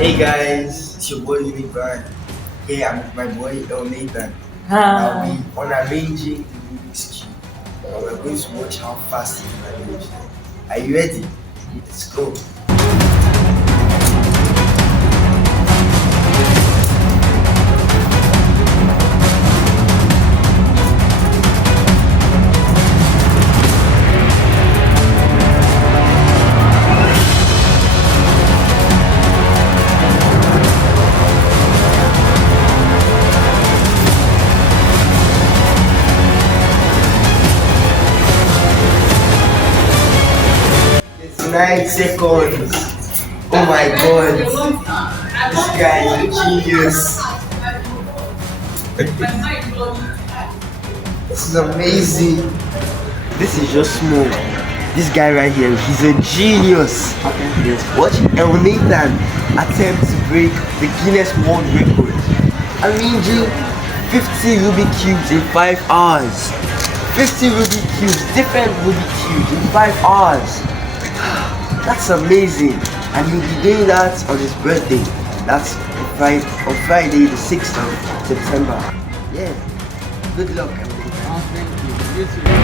Hey guys, it's your boy ELNathan. Here I'm with my boy ELNathan. I'll Hi. be unarranging the Rubik's Cube. And we're going to watch how fast he can arrange them. Are you ready? Let's go. It's 9 seconds. Oh my god. This guy is a genius. This is amazing. This is just small. This guy right here, he's a genius. Yes. Watch ELNathan attempt to break the Guinness World Record. Arranging 50 Rubik cubes in 5 hours. 50 Rubik cubes, different Rubik cubes in 5 hours. That's amazing. And he'll be doing that on his birthday. That's on Friday the 6th of September. Yeah. Good luck, ELNathan. Oh, thank you. You too.